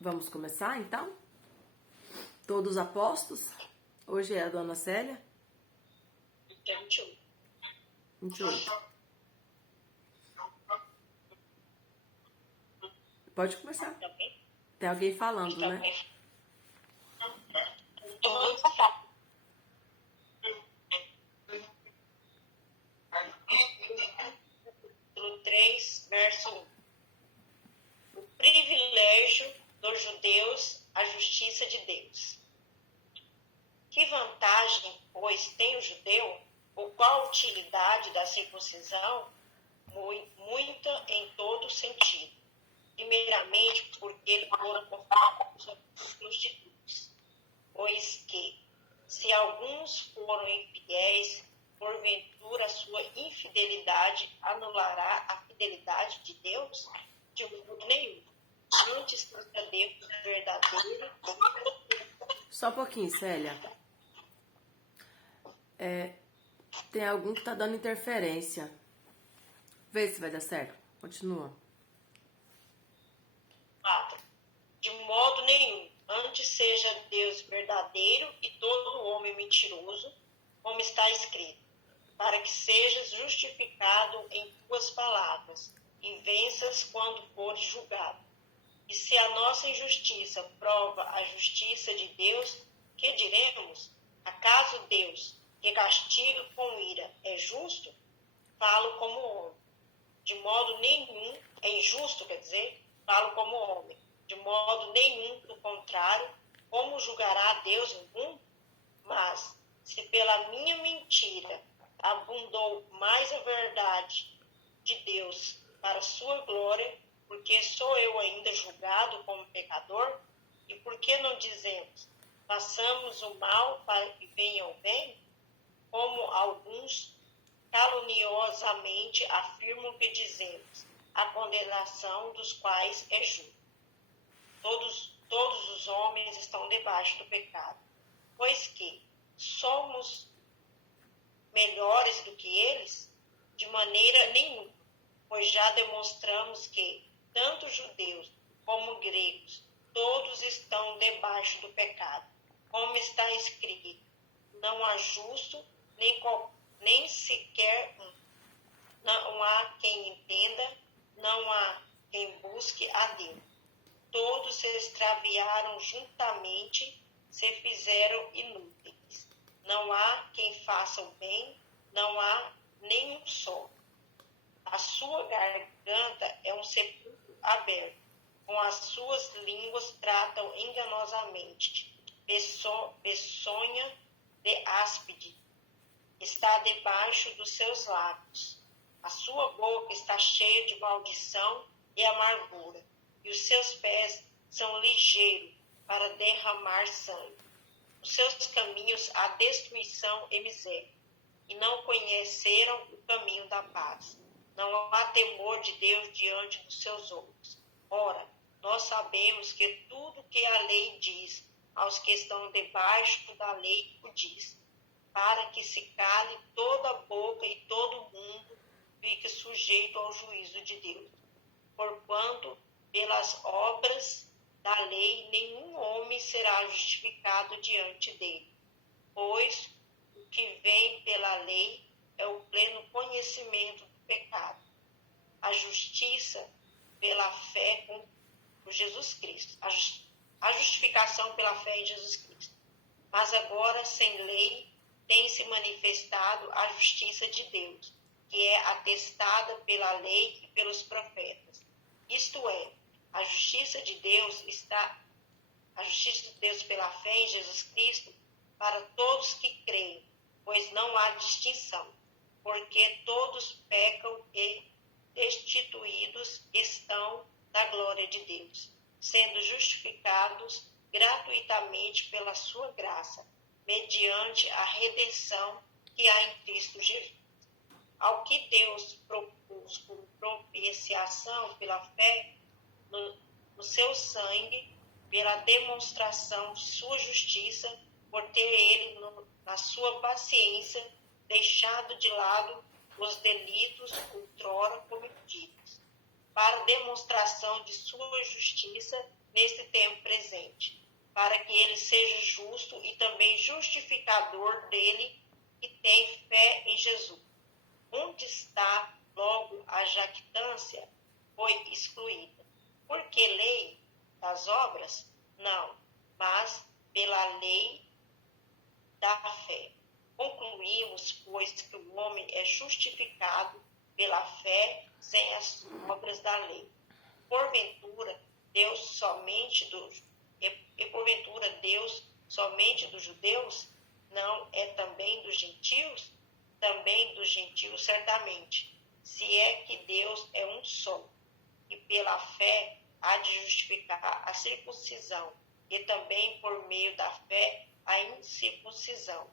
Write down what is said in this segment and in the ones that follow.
Vamos começar, então? Todos apostos? Hoje é a dona Célia? 28. 28. Pode começar. Também? Tem alguém falando, né? Capítulo 3, verso 1. O privilégio dos judeus à justiça de Deus. Que vantagem, pois, tem o judeu? Ou qual a utilidade da circuncisão? Muita em todo sentido. Primeiramente, porque eles foram conformados aos prostitutos. Pois que, se alguns foram infiéis, porventura a sua infidelidade anulará a fidelidade de Deus? De modo nenhum. Antes, seja Deus verdadeiro. Só um pouquinho, Célia. Tem algum que tá dando interferência. Vê se vai dar certo. Continua. 4. De modo nenhum. Antes seja Deus verdadeiro e todo homem mentiroso, como está escrito, para que sejas justificado em tuas palavras e venças quando fores julgado. E se a nossa injustiça prova a justiça de Deus, que diremos? Acaso Deus, que castiga com ira, é justo? Falo como homem. De modo nenhum, é injusto, quer dizer, falo como homem. De modo nenhum, do contrário, como julgará Deus o mundo? Mas, se pela minha mentira abundou mais a verdade de Deus para sua glória, porque sou eu ainda julgado como pecador? E por que não dizemos, façamos o mal para que venha o bem? Como alguns caluniosamente afirmam que dizemos, a condenação dos quais é justa. Todos os homens estão debaixo do pecado, pois que somos melhores do que eles? De maneira nenhuma, pois já demonstramos que tanto judeus como gregos, todos estão debaixo do pecado. Como está escrito, não há justo, nem sequer um. Não há quem entenda, não há quem busque a Deus. Todos se extraviaram juntamente, se fizeram inúteis. Não há quem faça o bem, não há nenhum só. A sua garganta é um sepulcro aberto, com as suas línguas tratam enganosamente. Peçonha de áspide está debaixo dos seus lábios. A sua boca está cheia de maldição e amargura, e os seus pés são ligeiros para derramar sangue. Os seus caminhos a destruição e miséria, e não conheceram o caminho da paz. Não há temor de Deus diante dos seus olhos. Ora, nós sabemos que tudo que a lei diz aos que estão debaixo da lei o diz, para que se cale toda a boca e todo mundo fique sujeito ao juízo de Deus. Porquanto, pelas obras da lei, nenhum homem será justificado diante dele, pois o que vem pela lei é o pleno conhecimento do pecado. A justiça pela fé por Jesus Cristo. A justificação pela fé em Jesus Cristo. Mas agora, sem lei, tem se manifestado a justiça de Deus, que é atestada pela lei e pelos profetas. Isto é, a justiça de Deus pela fé em Jesus Cristo para todos que creem, pois não há distinção, porque todos pecam e destituídos estão da glória de Deus, sendo justificados gratuitamente pela sua graça, mediante a redenção que há em Cristo Jesus. Ao que Deus propôs como propiciação pela fé no seu sangue, pela demonstração de sua justiça, por ter ele, na sua paciência, deixado de lado os delitos outrora cometidos, para demonstração de sua justiça, nesse tempo presente, para que ele seja justo e também justificador dele que tem fé em Jesus. Onde está, logo, a jactância? Foi excluída. Por que lei das obras? Não, mas pela lei da fé. Concluímos, pois, que o homem é justificado pela fé sem as obras da lei. Porventura, Deus somente dos judeus? Não é também dos gentios? Também dos gentios, certamente. Se é que Deus é um só, e pela fé há de justificar a circuncisão, e também por meio da fé a incircuncisão.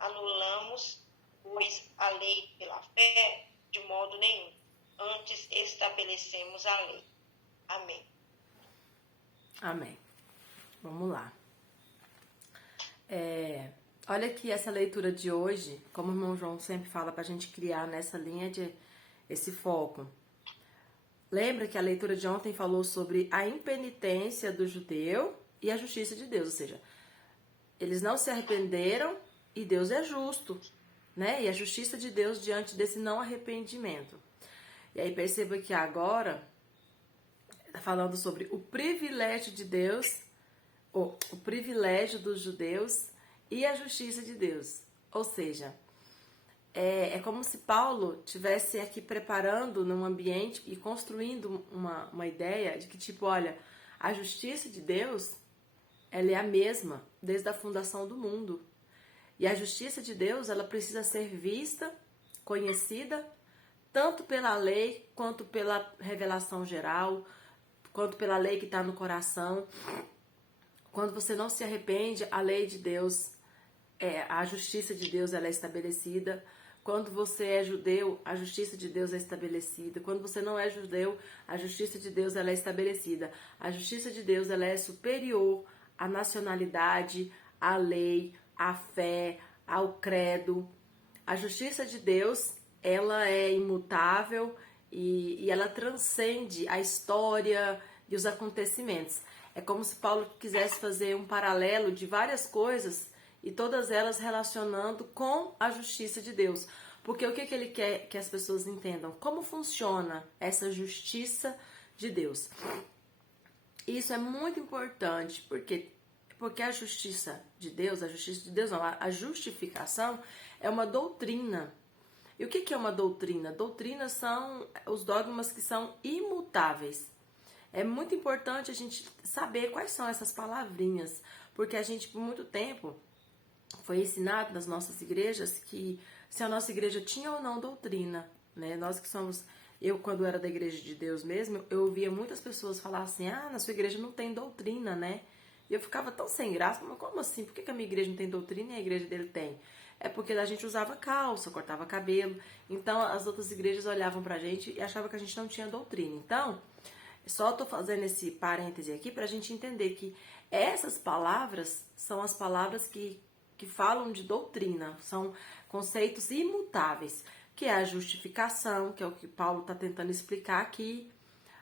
Anulamos, pois, a lei pela fé? De modo nenhum. Antes estabelecemos a lei. Amém. Amém. Vamos lá. Olha aqui essa leitura de hoje, como o irmão João sempre fala pra gente criar nessa linha esse foco. Lembra que a leitura de ontem falou sobre a impenitência do judeu e a justiça de Deus, ou seja, eles não se arrependeram e Deus é justo, né? E a justiça de Deus diante desse não arrependimento. E aí perceba que agora está falando sobre o privilégio de Deus, o privilégio dos judeus e a justiça de Deus. Ou seja, é como se Paulo estivesse aqui preparando num ambiente e construindo uma ideia de que, tipo, olha, a justiça de Deus, ela é a mesma desde a fundação do mundo. E a justiça de Deus, ela precisa ser vista, conhecida, tanto pela lei, quanto pela revelação geral, quanto pela lei que está no coração. Quando você não se arrepende, a lei de Deus, a justiça de Deus, ela é estabelecida. Quando você é judeu, a justiça de Deus é estabelecida. Quando você não é judeu, a justiça de Deus, ela é estabelecida. A justiça de Deus, ela é superior à nacionalidade, à lei, à fé, ao credo. A justiça de Deus, ela é imutável e ela transcende a história e os acontecimentos. É como se Paulo quisesse fazer um paralelo de várias coisas e todas elas relacionando com a justiça de Deus. Porque o que ele quer que as pessoas entendam? Como funciona essa justiça de Deus? Isso é muito importante, porque a justiça de Deus não, a justificação é uma doutrina. E o que é uma doutrina? Doutrinas são os dogmas que são imutáveis. É muito importante a gente saber quais são essas palavrinhas, porque a gente, por muito tempo, foi ensinado nas nossas igrejas que se a nossa igreja tinha ou não doutrina, né? Nós que somos, eu quando era da igreja de Deus mesmo, eu ouvia muitas pessoas falar assim, na sua igreja não tem doutrina, né? E eu ficava tão sem graça, mas como assim? Por que a minha igreja não tem doutrina e a igreja dele tem? É porque a gente usava calça, cortava cabelo, então as outras igrejas olhavam pra gente e achavam que a gente não tinha doutrina. Então, só tô fazendo esse parêntese aqui pra gente entender que essas palavras são as palavras que falam de doutrina, são conceitos imutáveis, que é a justificação, que é o que Paulo está tentando explicar aqui,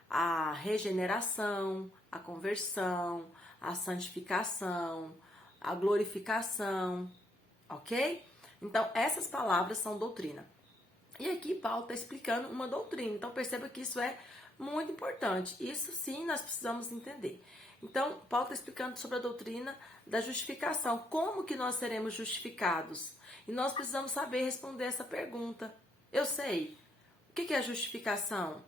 a regeneração, a conversão, a santificação, a glorificação, ok? Então, essas palavras são doutrina. E aqui Paulo está explicando uma doutrina, então perceba que isso é muito importante, isso sim nós precisamos entender. Então, Paulo está explicando sobre a doutrina da justificação. Como que nós seremos justificados? E nós precisamos saber responder essa pergunta. Eu sei. O que é a justificação?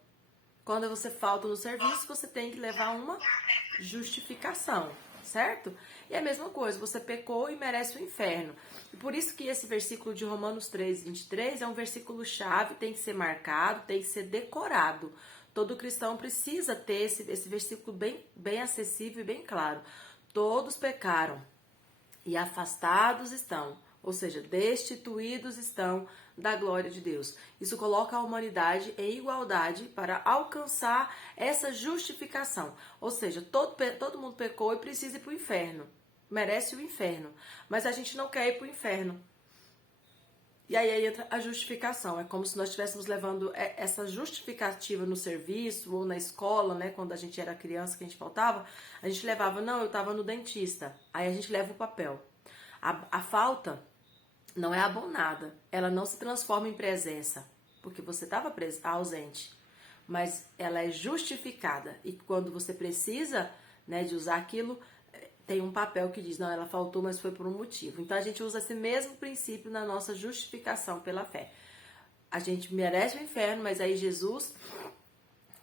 Quando você falta no serviço, você tem que levar uma justificação, certo? E é a mesma coisa, você pecou e merece o inferno. E por isso que esse versículo de Romanos 3:23 é um versículo chave, tem que ser marcado, tem que ser decorado. Todo cristão precisa ter esse versículo bem acessível e bem claro. Todos pecaram e afastados estão, ou seja, destituídos estão da glória de Deus. Isso coloca a humanidade em igualdade para alcançar essa justificação. Ou seja, todo mundo pecou e precisa ir para o inferno. Merece o inferno. Mas a gente não quer ir para o inferno. E aí entra a justificação. É como se nós estivéssemos levando essa justificativa no serviço ou na escola, né? Quando a gente era criança, que a gente faltava, a gente levava, não, eu estava no dentista. Aí a gente leva o papel. A falta não é abonada. Ela não se transforma em presença, porque você estava ausente. Mas ela é justificada. E quando você precisa, né, de usar aquilo, tem um papel que diz, não, ela faltou, mas foi por um motivo. Então, a gente usa esse mesmo princípio na nossa justificação pela fé. A gente merece o inferno, mas aí Jesus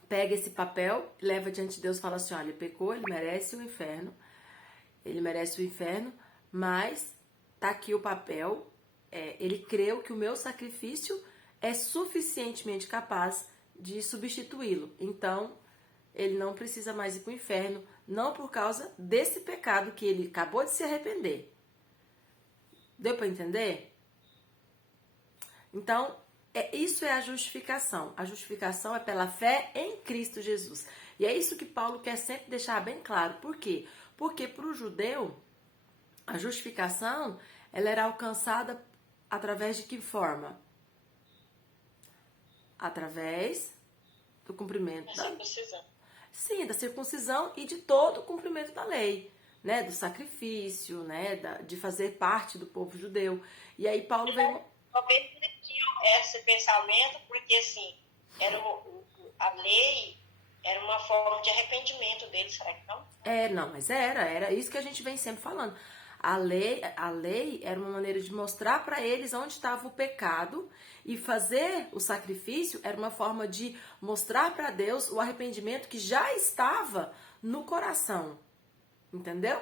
pega esse papel, leva diante de Deus e fala assim, olha, ele pecou, ele merece o inferno, mas tá aqui o papel, ele creu que o meu sacrifício é suficientemente capaz de substituí-lo. Então, ele não precisa mais ir para o inferno, não por causa desse pecado que ele acabou de se arrepender. Deu para entender? Então, isso é a justificação. A justificação é pela fé em Cristo Jesus. E é isso que Paulo quer sempre deixar bem claro. Por quê? Porque para o judeu, a justificação ela era alcançada através de que forma? Através do cumprimento da circuncisão. Sim, da circuncisão e de todo o cumprimento da lei, né? Do sacrifício, né? De fazer parte do povo judeu. E aí Paulo vem... Talvez eles tinham esse pensamento porque, assim, a lei era uma forma de arrependimento deles, será que não? Não, mas era isso que a gente vem sempre falando. A lei era uma maneira de mostrar para eles onde estava o pecado e fazer o sacrifício era uma forma de mostrar para Deus o arrependimento que já estava no coração. Entendeu?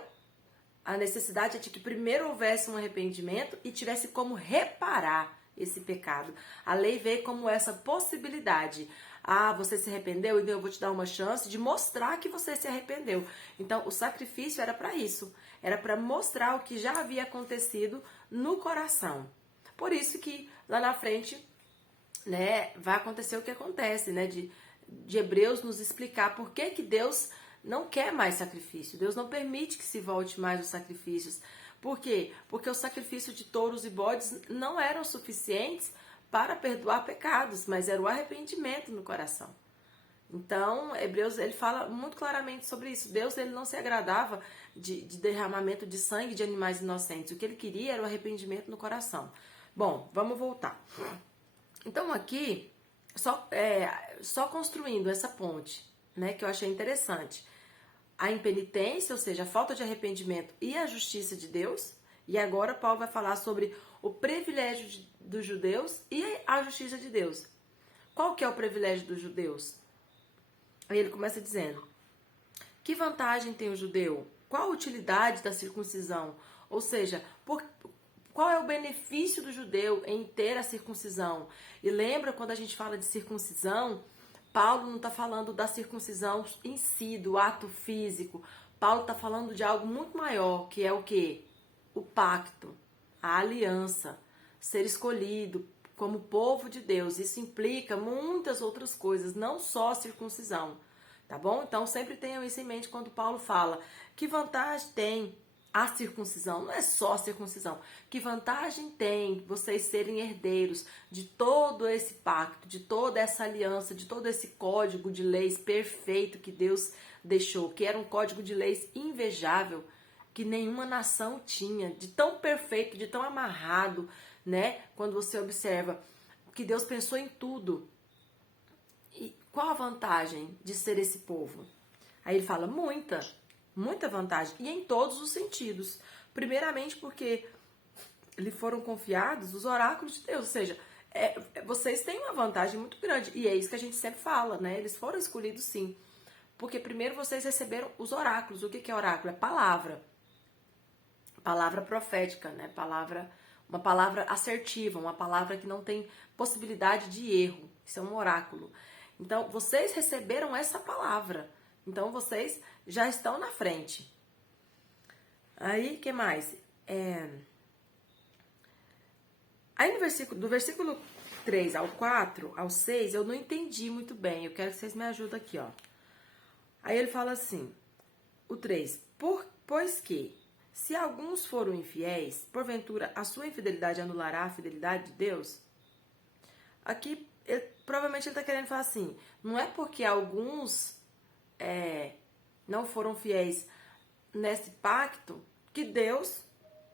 A necessidade é de que primeiro houvesse um arrependimento e tivesse como reparar esse pecado. A lei veio como essa possibilidade. Ah, você se arrependeu? Então eu vou te dar uma chance de mostrar que você se arrependeu. Então o sacrifício era para isso. Era para mostrar o que já havia acontecido no coração. Por isso que lá na frente, né, vai acontecer o que acontece, né, de Hebreus nos explicar por que Deus não quer mais sacrifício. Deus não permite que se volte mais os sacrifícios. Por quê? Porque o sacrifício de touros e bodes não eram suficientes para perdoar pecados, mas era o arrependimento no coração. Então, Hebreus ele fala muito claramente sobre isso. Deus ele não se agradava de derramamento de sangue de animais inocentes. O que ele queria era o arrependimento no coração. Bom, vamos voltar. Então, aqui, só construindo essa ponte, né, que eu achei interessante. A impenitência, ou seja, a falta de arrependimento e a justiça de Deus. E agora Paulo vai falar sobre o privilégio dos judeus e a justiça de Deus. Qual que é o privilégio dos judeus? Aí ele começa dizendo, que vantagem tem o judeu? Qual a utilidade da circuncisão? Ou seja, qual é o benefício do judeu em ter a circuncisão? E lembra quando a gente fala de circuncisão, Paulo não está falando da circuncisão em si, do ato físico. Paulo está falando de algo muito maior, que é o quê? O pacto, a aliança, ser escolhido como povo de Deus. Isso implica muitas outras coisas, não só a circuncisão, tá bom? Então sempre tenham isso em mente quando Paulo fala que vantagem tem a circuncisão, não é só a circuncisão. Que vantagem tem vocês serem herdeiros de todo esse pacto, de toda essa aliança, de todo esse código de leis perfeito que Deus deixou, que era um código de leis invejável, que nenhuma nação tinha, de tão perfeito, de tão amarrado, né? Quando você observa que Deus pensou em tudo. E qual a vantagem de ser esse povo? Aí ele fala muita vantagem, e em todos os sentidos. Primeiramente porque lhe foram confiados os oráculos de Deus, ou seja, vocês têm uma vantagem muito grande, e é isso que a gente sempre fala, né? Eles foram escolhidos sim, porque primeiro vocês receberam os oráculos. O que é oráculo? É palavra profética, né? Uma palavra assertiva, uma palavra que não tem possibilidade de erro. Isso é um oráculo. Então, vocês receberam essa palavra. Então, vocês já estão na frente. Aí, o que mais? Aí, do versículo 3 ao 4, ao 6, eu não entendi muito bem. Eu quero que vocês me ajudem aqui, ó. Aí ele fala assim, o 3. Pois que, Se alguns foram infiéis, porventura a sua infidelidade anulará a fidelidade de Deus? Aqui, provavelmente ele está querendo falar assim, não é porque alguns não foram fiéis nesse pacto que Deus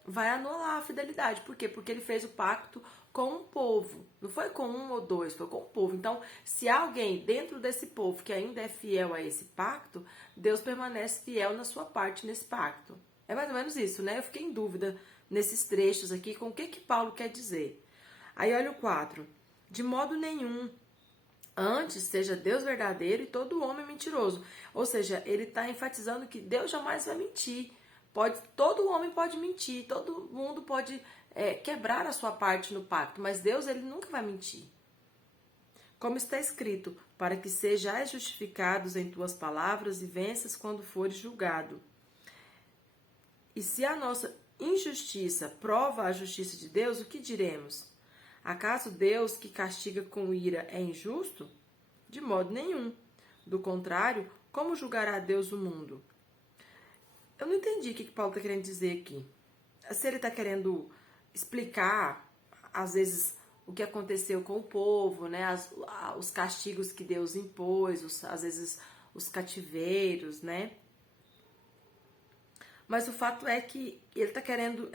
vai anular a fidelidade. Por quê? Porque ele fez o pacto com um povo. Não foi com um ou dois, foi com um povo. Então, se há alguém dentro desse povo que ainda é fiel a esse pacto, Deus permanece fiel na sua parte nesse pacto. É mais ou menos isso, né? Eu fiquei em dúvida nesses trechos aqui com o que Paulo quer dizer. Aí olha o 4. De modo nenhum, antes seja Deus verdadeiro e todo homem mentiroso. Ou seja, ele está enfatizando que Deus jamais vai mentir. Todo homem pode mentir, todo mundo pode quebrar a sua parte no pacto, mas Deus ele nunca vai mentir. Como está escrito, para que sejais justificados em tuas palavras e venças quando fores julgado. E se a nossa injustiça prova a justiça de Deus, o que diremos? Acaso Deus que castiga com ira é injusto? De modo nenhum. Do contrário, como julgará Deus o mundo? Eu não entendi o que Paulo está querendo dizer aqui. Se ele está querendo explicar, às vezes, o que aconteceu com o povo, né? Os castigos que Deus impôs, às vezes os cativeiros, né? Mas o fato é que ele está querendo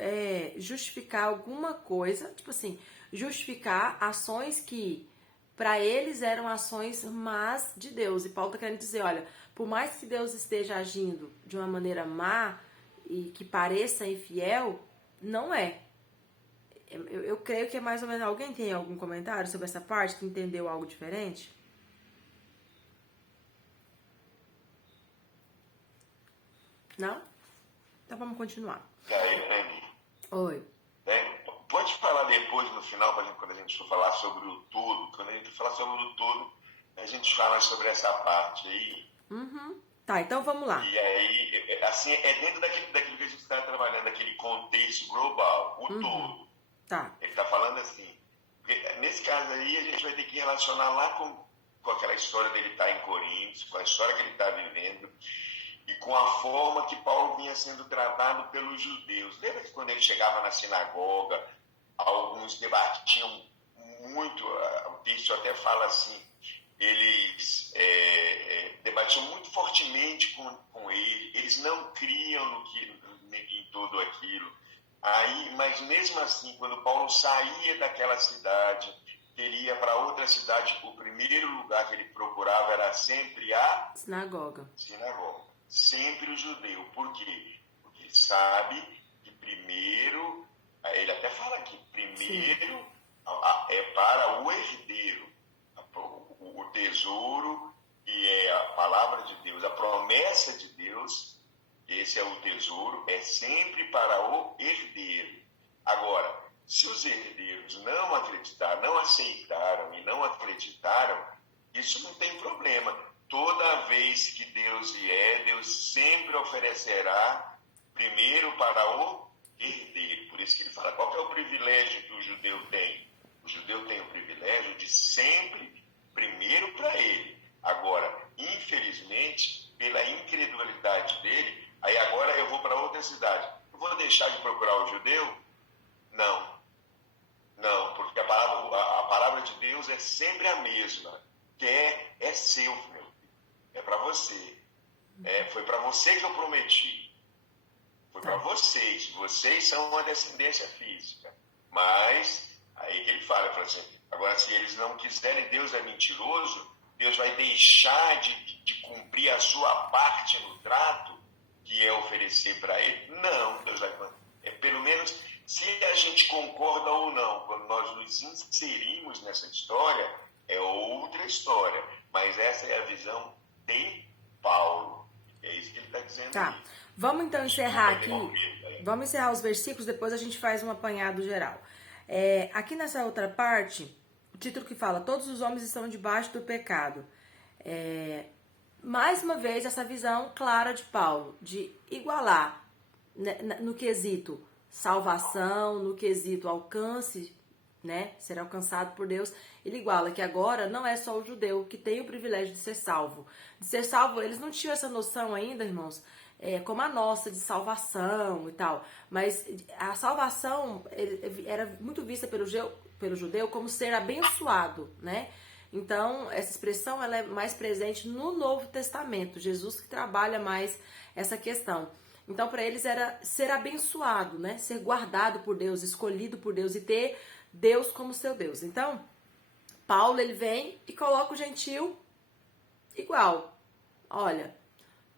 justificar alguma coisa, tipo assim, justificar ações que para eles eram ações más de Deus. E Paulo está querendo dizer, olha, por mais que Deus esteja agindo de uma maneira má e que pareça infiel, não é. Eu creio que é mais ou menos... Alguém tem algum comentário sobre essa parte que entendeu algo diferente? Não? Então vamos continuar. Oi. Pode falar depois, no final, quando a gente for falar sobre o todo. Quando a gente falar sobre o todo, a gente fala sobre essa parte aí. Uhum. Tá, então vamos lá. E aí, assim, é dentro daquilo que a gente está trabalhando, daquele contexto global, o todo. Tá. Ele está falando assim. Nesse caso aí, a gente vai ter que relacionar lá com aquela história dele estar em Coríntios, com a história que ele está vivendo e com a forma que Paulo vinha sendo tratado pelos judeus. Lembra que quando ele chegava na sinagoga, alguns debatiam muito, o texto até fala assim, eles debatiam muito fortemente com ele, eles não criam em tudo aquilo. Aí, mas mesmo assim, quando Paulo saía daquela cidade, ele ia para outra cidade, o primeiro lugar que ele procurava era sempre a sinagoga. Sempre o judeu. Por quê? Porque ele sabe que primeiro, ele até fala aqui, primeiro é para o herdeiro, o tesouro, que é a palavra de Deus, a promessa de Deus, esse é o tesouro, é sempre para o herdeiro. Agora, se os herdeiros não acreditaram, não aceitaram e não acreditaram, isso não tem problema. Toda vez que Deus vier, Deus sempre oferecerá primeiro para o herdeiro. Por isso que ele fala, qual que é o privilégio que o judeu tem? O judeu tem o privilégio de sempre primeiro para ele. Agora, infelizmente, pela incredulidade dele, aí agora eu vou para outra cidade. Eu vou deixar de procurar o judeu? Não, porque a palavra de Deus é sempre a mesma. Que é seu, meu filho. É para você. Foi para você que eu prometi. Foi para vocês. Vocês são uma descendência física. Mas, aí que ele fala assim, agora se eles não quiserem, Deus é mentiroso, Deus vai deixar de cumprir a sua parte no trato, que é oferecer para ele? Não, Deus vai... pelo menos, se a gente concorda ou não, quando nós nos inserimos nessa história, é outra história. Mas essa é a visão de Paulo. É isso que ele está dizendo. Tá. Aí. Vamos então encerrar aqui. Vamos encerrar os versículos, depois a gente faz um apanhado geral. Aqui nessa outra parte, o título que fala, todos os homens estão debaixo do pecado. Mais uma vez, essa visão clara de Paulo, de igualar no quesito salvação, no quesito alcance, né, ser alcançado por Deus, ele iguala que agora não é só o judeu que tem o privilégio de ser salvo. De ser salvo, eles não tinham essa noção ainda, irmãos, como a nossa, de salvação e tal. Mas a salvação era muito vista pelo judeu como ser abençoado, né? Então, essa expressão ela é mais presente no Novo Testamento. Jesus que trabalha mais essa questão. Então, para eles era ser abençoado, né? Ser guardado por Deus, escolhido por Deus e ter Deus como seu Deus. Então, Paulo ele vem e coloca o gentil igual. Olha,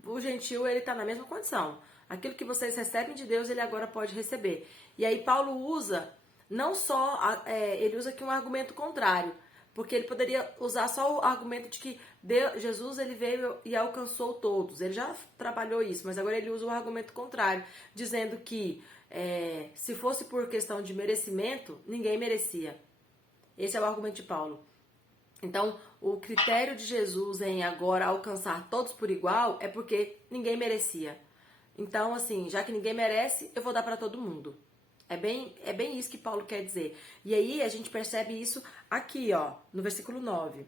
o gentil ele está na mesma condição. Aquilo que vocês recebem de Deus, ele agora pode receber. E aí Paulo usa, não só, ele usa aqui um argumento contrário, porque ele poderia usar só o argumento de que Jesus ele veio e alcançou todos. Ele já trabalhou isso, mas agora ele usa o argumento contrário, dizendo que se fosse por questão de merecimento, ninguém merecia. Esse é o argumento de Paulo. Então, o critério de Jesus em agora alcançar todos por igual é porque ninguém merecia. Então, assim, já que ninguém merece, eu vou dar para todo mundo. É bem isso que Paulo quer dizer. E aí a gente percebe isso aqui, ó, no versículo 9.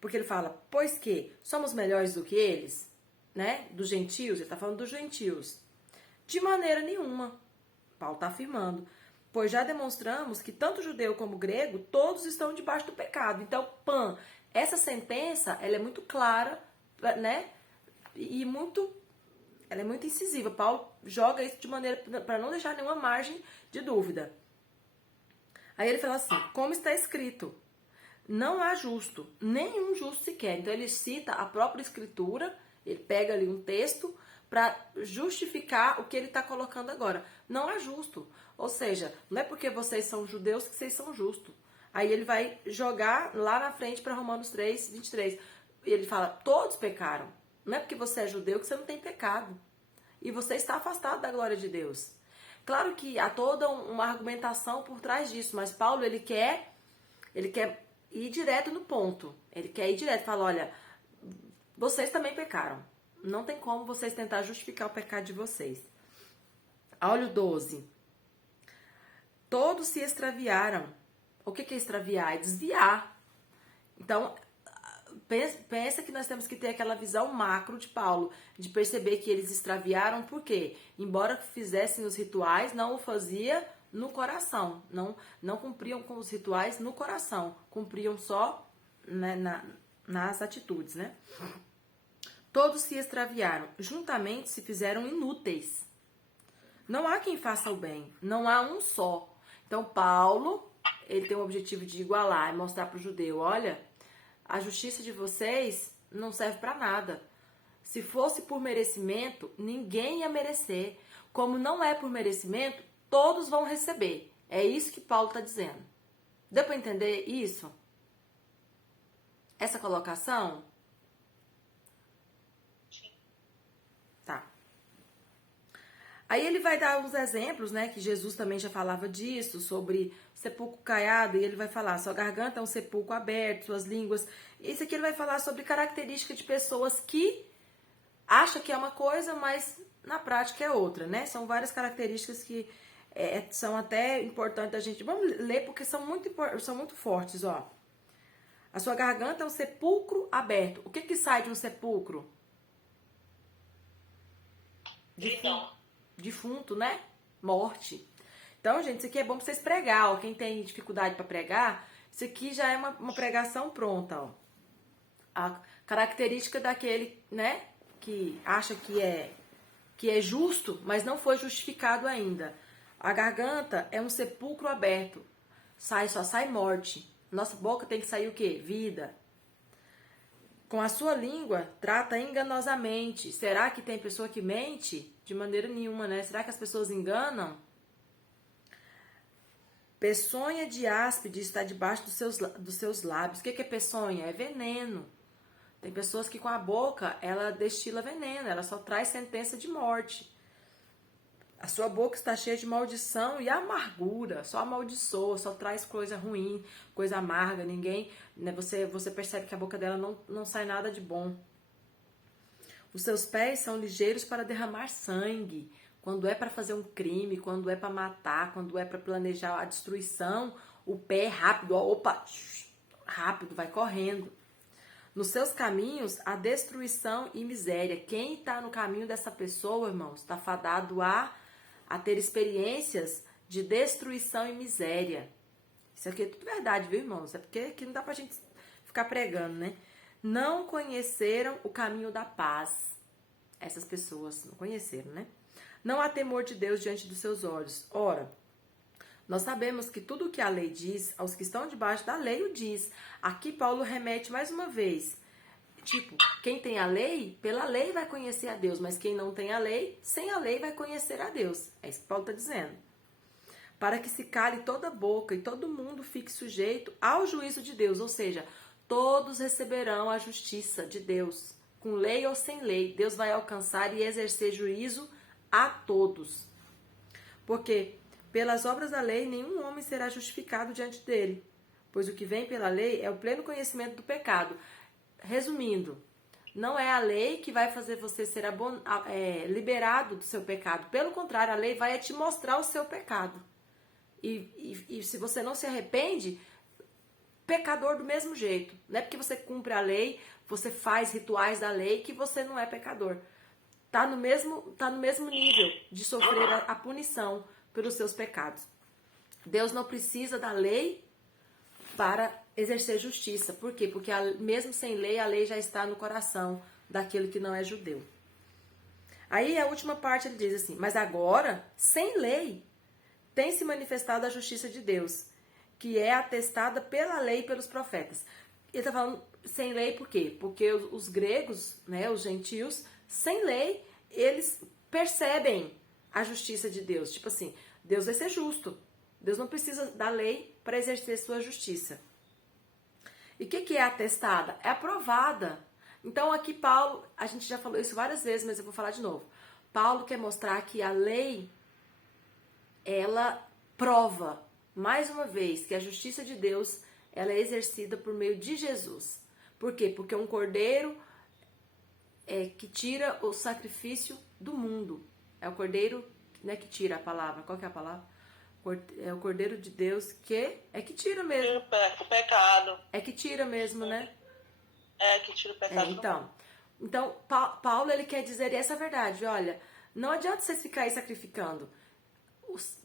Porque ele fala, pois que somos melhores do que eles, né? Dos gentios, ele está falando dos gentios. De maneira nenhuma. Paulo está afirmando. Pois já demonstramos que tanto judeu como grego, todos estão debaixo do pecado. Então, essa sentença, ela é muito clara, né? E ela é muito incisiva. Paulo joga isso de maneira para não deixar nenhuma margem de dúvida. Aí ele fala assim, como está escrito, não há justo, nenhum justo sequer. Então ele cita a própria escritura, ele pega ali um texto para justificar o que ele está colocando agora. Não há justo. Ou seja, não é porque vocês são judeus que vocês são justos. Aí ele vai jogar lá na frente para Romanos 3, 23. E ele fala, todos pecaram. Não é porque você é judeu que você não tem pecado. E você está afastado da glória de Deus. Claro que há toda uma argumentação por trás disso, mas Paulo, ele quer ir direto no ponto. Ele quer ir direto, fala, olha, vocês também pecaram. Não tem como vocês tentar justificar o pecado de vocês. Olha o 12. Todos se extraviaram. O que é extraviar? É desviar. Então, pensa que nós temos que ter aquela visão macro de Paulo, de perceber que eles extraviaram, por quê? Embora fizessem os rituais, não o fazia no coração, não cumpriam com os rituais no coração, cumpriam só, né, nas atitudes, né? Todos se extraviaram, juntamente se fizeram inúteis. Não há quem faça o bem, não há um só. Então Paulo, ele tem o objetivo de igualar e mostrar para o judeu, olha, a justiça de vocês não serve para nada. Se fosse por merecimento, ninguém ia merecer. Como não é por merecimento, todos vão receber. É isso que Paulo está dizendo. Deu para entender isso? Essa colocação? Tá. Aí ele vai dar uns exemplos, né? Que Jesus também já falava disso, sobre sepulcro caiado, e ele vai falar, sua garganta é um sepulcro aberto, suas línguas. Isso aqui ele vai falar sobre características de pessoas que acham que é uma coisa, mas na prática é outra, né? São várias características que são até importantes da gente. Vamos ler porque são muito fortes, ó. A sua garganta é um sepulcro aberto. O que sai de um sepulcro? Defunto, né? Morte. Então, gente, isso aqui é bom pra vocês pregar, ó. Quem tem dificuldade para pregar, isso aqui já é uma pregação pronta, ó. A característica daquele, né, que acha que é justo, mas não foi justificado ainda. A garganta é um sepulcro aberto. Só sai morte. Nossa boca tem que sair o quê? Vida. Com a sua língua, trata enganosamente. Será que tem pessoa que mente? De maneira nenhuma, né? Será que as pessoas enganam? Peçonha de áspide está debaixo dos seus lábios. O que é peçonha? É veneno. Tem pessoas que com a boca, ela destila veneno, ela só traz sentença de morte. A sua boca está cheia de maldição e amargura, só amaldiçoa, só traz coisa ruim, coisa amarga, ninguém, né, você percebe que a boca dela não sai nada de bom. Os seus pés são ligeiros para derramar sangue, quando é para fazer um crime, quando é para matar, quando é para planejar a destruição, o pé é rápido, ó, opa, rápido, vai correndo. Nos seus caminhos, a destruição e miséria. Quem está no caminho dessa pessoa, irmãos, está fadado a ter experiências de destruição e miséria. Isso aqui é tudo verdade, viu, irmãos? É porque aqui não dá pra gente ficar pregando, né? Não conheceram o caminho da paz. Essas pessoas não conheceram, né? Não há temor de Deus diante dos seus olhos. Ora, nós sabemos que tudo o que a lei diz, aos que estão debaixo da lei o diz. Aqui Paulo remete mais uma vez. Tipo, quem tem a lei, pela lei vai conhecer a Deus. Mas quem não tem a lei, sem a lei vai conhecer a Deus. É isso que Paulo está dizendo. Para que se cale toda boca e todo mundo fique sujeito ao juízo de Deus. Ou seja, todos receberão a justiça de Deus. Com lei ou sem lei, Deus vai alcançar e exercer juízo a todos. Porque pelas obras da lei, nenhum homem será justificado diante dele. Pois o que vem pela lei é o pleno conhecimento do pecado. Resumindo, não é a lei que vai fazer você ser liberado do seu pecado. Pelo contrário, a lei vai te mostrar o seu pecado. E se você não se arrepende, pecador do mesmo jeito. Não é porque você cumpre a lei, você faz rituais da lei que você não é pecador. Tá no mesmo nível de sofrer a punição pelos seus pecados. Deus não precisa da lei para exercer justiça. Por quê? Porque mesmo sem lei, a lei já está no coração daquele que não é judeu. Aí a última parte ele diz assim: mas agora, sem lei, tem se manifestado a justiça de Deus, que é atestada pela lei e pelos profetas. Ele está falando sem lei por quê? Porque os gregos, né, os gentios, sem lei, eles percebem a justiça de Deus. Tipo assim, Deus vai ser justo. Deus não precisa da lei para exercer sua justiça. E o que é atestada? É aprovada. Então aqui Paulo, a gente já falou isso várias vezes, mas eu vou falar de novo. Paulo quer mostrar que a lei, ela prova, mais uma vez, que a justiça de Deus, ela é exercida por meio de Jesus. Por quê? Porque um cordeiro que tira o sacrifício do mundo. É o cordeiro, né, que tira a palavra. Qual que é a palavra? É o cordeiro de Deus que tira mesmo. O pecado. É que tira mesmo, né? É, que tira o pecado. Então Paulo, ele quer dizer essa verdade. Olha, não adianta vocês ficarem aí sacrificando.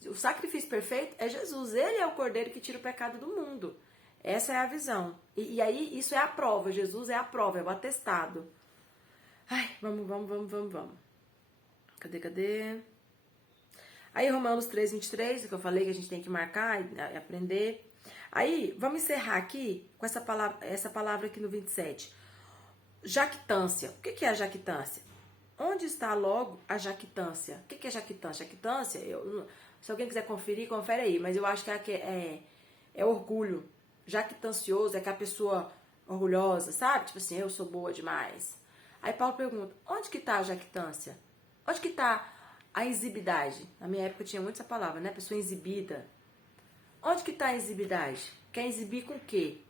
O sacrifício perfeito é Jesus. Ele é o cordeiro que tira o pecado do mundo. Essa é a visão. E aí, isso é a prova. Jesus é a prova, é o atestado. Ai, vamos. Cadê? Aí, Romanos 3:23, que eu falei que a gente tem que marcar e aprender. Aí, vamos encerrar aqui com essa palavra aqui no 27. Jactância. O que é a jactância? Onde está logo a jactância? O que é jactância? Jactância, se alguém quiser conferir, confere aí. Mas eu acho que é orgulho. Jactancioso é que a pessoa orgulhosa, sabe? Tipo assim, eu sou boa demais. Aí Paulo pergunta, onde que está a jactância? Onde que está a exibidade? Na minha época tinha muito essa palavra, né? Pessoa exibida. Onde que está a exibidade? Quer exibir com o quê?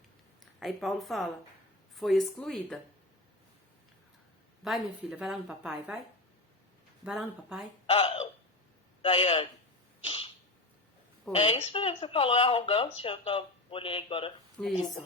Aí Paulo fala, foi excluída. Vai, minha filha, vai lá no papai, vai. Vai lá no papai. Daiane. Oi. É isso mesmo que você falou, é arrogância. Eu olhei agora. Isso.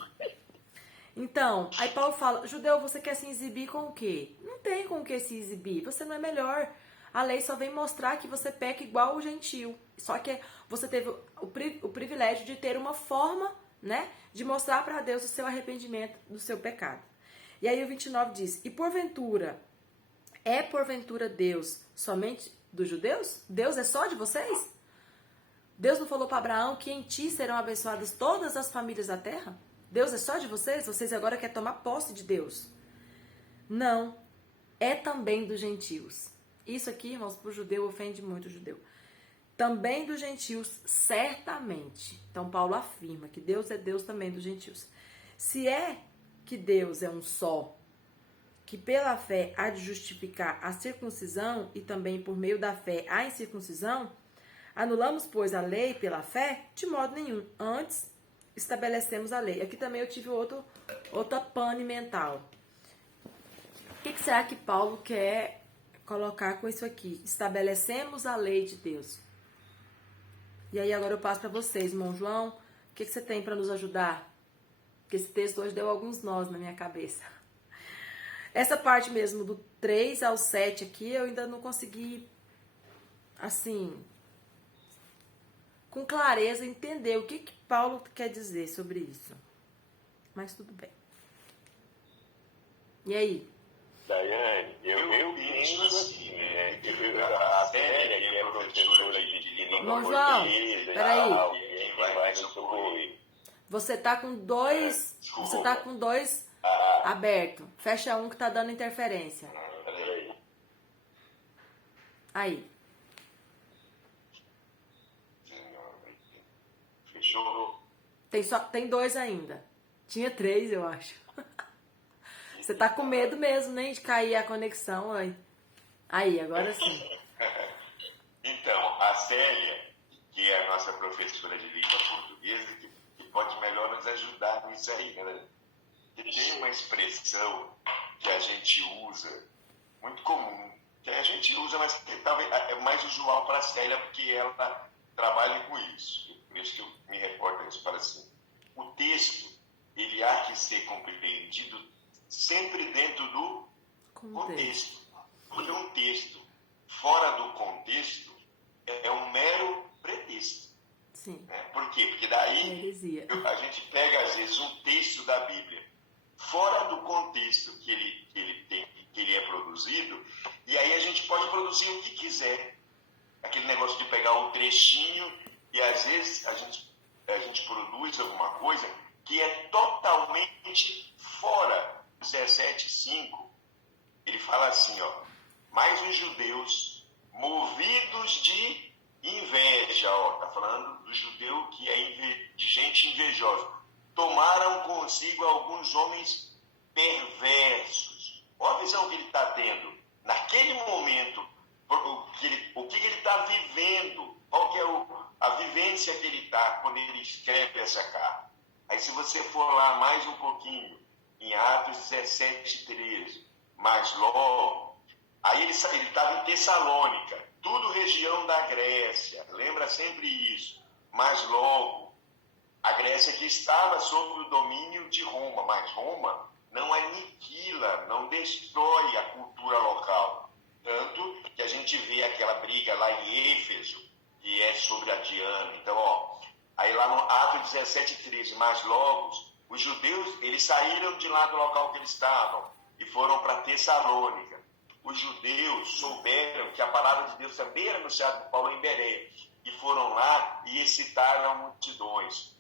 Então, aí Paulo fala, judeu, você quer se exibir com o quê? Não tem com o que se exibir, você não é melhor. A lei só vem mostrar que você peca igual o gentio. Só que você teve o privilégio de ter uma forma, né, de mostrar para Deus o seu arrependimento do seu pecado. E aí o 29 diz, e porventura Deus somente dos judeus? Deus é só de vocês? Deus não falou para Abraão que em ti serão abençoadas todas as famílias da terra? Deus é só de vocês? Vocês agora querem tomar posse de Deus? Não, é também dos gentios. Isso aqui, irmãos, para o judeu ofende muito o judeu. Também dos gentios, certamente. Então Paulo afirma que Deus é Deus também dos gentios. Se é que Deus é um só, que pela fé há de justificar a circuncisão e também por meio da fé a incircuncisão, anulamos, pois, a lei pela fé? De modo nenhum. Antes, estabelecemos a lei. Aqui também eu tive outra pane mental. O que será que Paulo quer colocar com isso aqui? Estabelecemos a lei de Deus. E aí agora eu passo para vocês, irmão João. O que você tem para nos ajudar? Porque esse texto hoje deu alguns nós na minha cabeça. Essa parte mesmo do 3 ao 7 aqui, eu ainda não consegui, assim, com clareza entender o que Paulo quer dizer sobre isso. Mas tudo bem. E aí? Daiane, eu penso assim, né? A Célia, que é professora de língua Irmão João, portuguesa, peraí. alguém vai nos socorrer. Você tá com dois. Você tá com dois aberto. Fecha um que tá dando interferência. Peraí. Aí. Fechou? Tem dois ainda. Tinha 3, eu acho. Você tá com medo mesmo, né? De cair a conexão. Aí, agora sim. Então, a Célia, que é a nossa professora de língua portuguesa, que pode melhor nos ajudar nisso aí, né? Que tem uma expressão que a gente usa, muito comum, que a gente usa, mas que talvez é mais usual para a Célia, porque ela trabalha com isso. Por isso que eu me recordo disso. Fala assim, o texto, ele há que ser compreendido sempre dentro do contexto. Porque um texto fora do contexto é um mero pretexto. Sim. Né? Por quê? Porque daí a gente pega, às vezes, um texto da Bíblia fora do contexto que ele é produzido, e aí a gente pode produzir o que quiser. Aquele negócio de pegar um trechinho e, às vezes, a gente produz alguma coisa que é totalmente fora. 17:5, ele fala assim, ó, mas os judeus, movidos de inveja, ó, tá falando do judeu que é de gente invejosa, tomaram consigo alguns homens perversos. Olha a visão que ele está tendo. Naquele momento, o que ele está vivendo, qual que é a vivência que ele está quando ele escreve essa carta. Aí se você for lá mais um pouquinho, em Atos 17:13, mas logo, aí ele estava em Tessalônica, tudo região da Grécia, lembra sempre isso, mas logo, a Grécia que estava sob o domínio de Roma, mas Roma não aniquila, não destrói a cultura local, tanto que a gente vê aquela briga lá em Éfeso, que é sobre a Diana, então, ó, aí lá no Atos 17:13, mas logo, os judeus, eles saíram de lá do local que eles estavam e foram para Tessalônica. Os judeus souberam que a palavra de Deus também era anunciada por Paulo em Bereia e foram lá e excitaram multidões.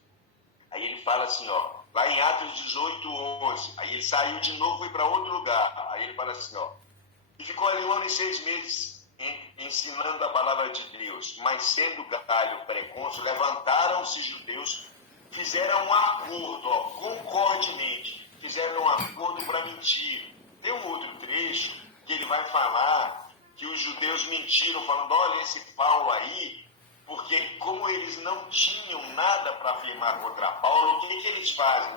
Aí ele fala assim, ó, lá em Atos 18:11, aí ele saiu de novo e foi para outro lugar. Aí ele fala assim, ó, e ficou ali 1 ano e 6 meses ensinando a palavra de Deus, mas sendo Galho pré-cônsul, levantaram-se judeus, fizeram um acordo, ó, concordemente, fizeram um acordo para mentir. Tem um outro trecho que ele vai falar que os judeus mentiram, falando, olha esse Paulo aí, porque como eles não tinham nada para afirmar contra Paulo, o que eles fazem?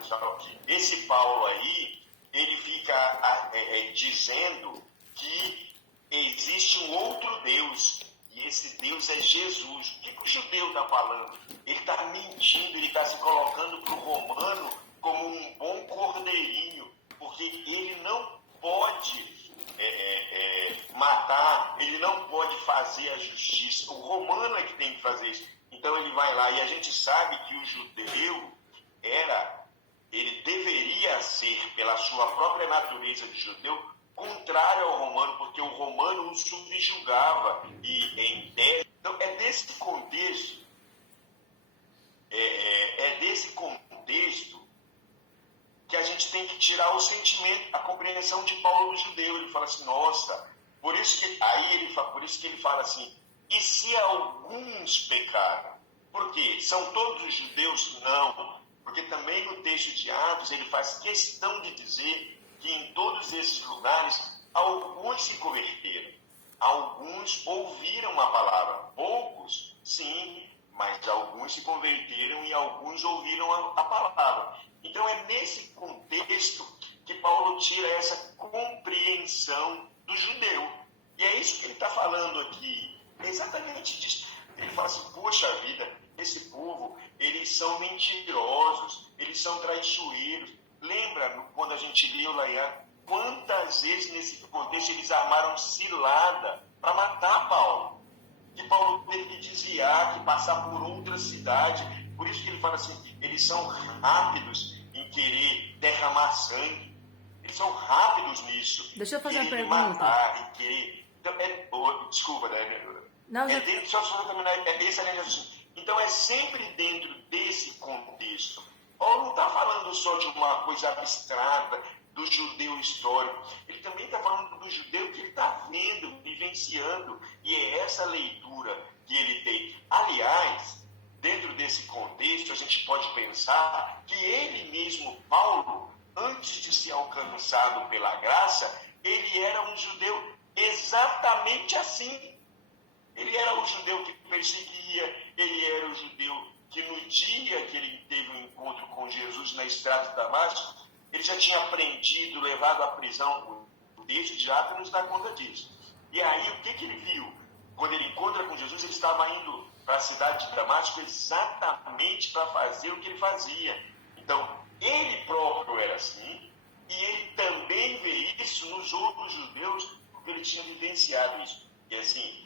Esse Paulo aí, ele fica dizendo que existe um outro Deus, e esse Deus é Jesus. O que o judeu está falando? Ele está mentindo, ele está se colocando para o romano como um bom cordeirinho, porque ele não pode matar, ele não pode fazer a justiça. O romano é que tem que fazer isso. Então ele vai lá, e a gente sabe que o judeu ele deveria ser, pela sua própria natureza de judeu, contrário ao romano, porque o romano o subjugava e em tese. Então é desse contexto que a gente tem que tirar o sentimento, a compreensão de Paulo do judeu. Ele fala assim, nossa, por isso que ele fala assim, e se alguns pecaram? Por quê? São todos os judeus? Não, porque também no texto de Atos ele faz questão de dizer que em todos esses lugares alguns se converteram, alguns ouviram a palavra, poucos, sim, mas alguns se converteram e alguns ouviram a palavra. Então é nesse contexto que Paulo tira essa compreensão do judeu. E é isso que ele está falando aqui. É exatamente disso. Ele fala assim, poxa vida, esse povo, eles são mentirosos, eles são traiçoeiros. Lembra quando a gente leu lá quantas vezes nesse contexto eles armaram cilada para matar Paulo. Que Paulo teve que desviar, que passar por outra cidade. Por isso que ele fala assim, eles são rápidos em querer derramar sangue. Eles são rápidos nisso. Deixa eu fazer uma pergunta. Matar, em querer... Então, desculpa, né? Não, já... Só para terminar, então é sempre dentro desse contexto. Paulo não está falando só de uma coisa abstrata, do judeu histórico. Ele também está falando do judeu que ele está vendo, vivenciando. E é essa leitura que ele tem. Aliás, dentro desse contexto, a gente pode pensar que ele mesmo, Paulo, antes de ser alcançado pela graça, ele era um judeu exatamente assim. Ele era o judeu que perseguia, ele era o judeu que no dia que ele teve um encontro com Jesus na estrada de Damasco, ele já tinha aprendido, levado à prisão. O texto de Atos nos dá conta disso. E aí, o que ele viu? Quando ele encontra com Jesus, ele estava indo para a cidade de Damasco exatamente para fazer o que ele fazia. Então, ele próprio era assim, e ele também vê isso nos outros judeus, porque ele tinha vivenciado isso. E assim,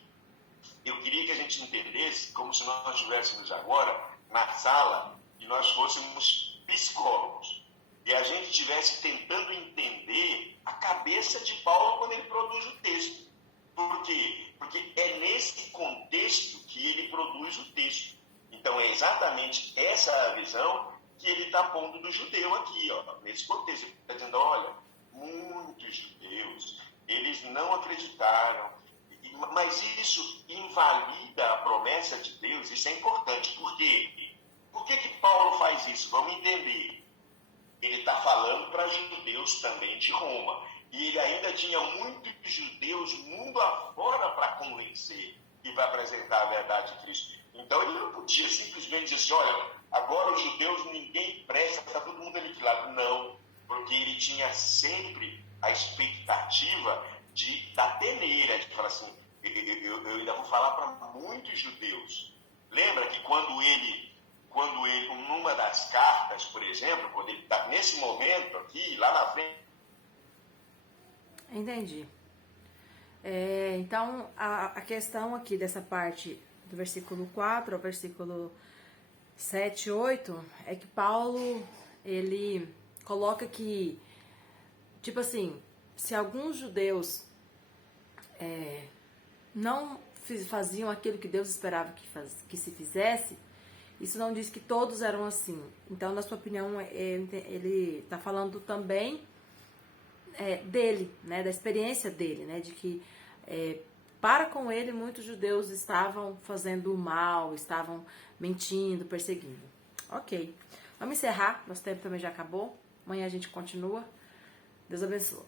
eu queria que a gente entendesse, como se nós estivéssemos agora na sala e nós fôssemos psicólogos. E a gente estivesse tentando entender a cabeça de Paulo quando ele produz o texto. Por quê? Porque é nesse contexto que ele produz o texto. Então é exatamente essa a visão que ele está pondo do judeu aqui, ó, nesse contexto. Ele está dizendo, olha, muitos judeus, eles não acreditaram, mas isso invalida a promessa de Deus, isso é importante. Por quê? Por que Paulo faz isso? Vamos entender. Ele está falando para judeus também de Roma. E ele ainda tinha muitos judeus mundo afora para convencer e para apresentar a verdade de Cristo. Então ele não podia simplesmente dizer assim, olha, agora os judeus ninguém presta, está todo mundo aniquilado. Não, porque ele tinha sempre a expectativa da peneira, de falar assim, eu ainda vou falar para muitos judeus. Lembra que quando ele, numa das cartas, por exemplo, quando ele está nesse momento aqui, lá na frente... Entendi. Então, a questão aqui dessa parte do versículo 4 ao versículo 7, 8, é que Paulo, ele coloca que, tipo assim, se alguns judeus não faziam aquilo que Deus esperava que se fizesse, isso não diz que todos eram assim. Então, na sua opinião, ele está falando também dele, né, da experiência dele, né, de que para com ele muitos judeus estavam fazendo o mal, estavam mentindo, perseguindo. Ok, vamos encerrar, nosso tempo também já acabou, amanhã a gente continua. Deus abençoe.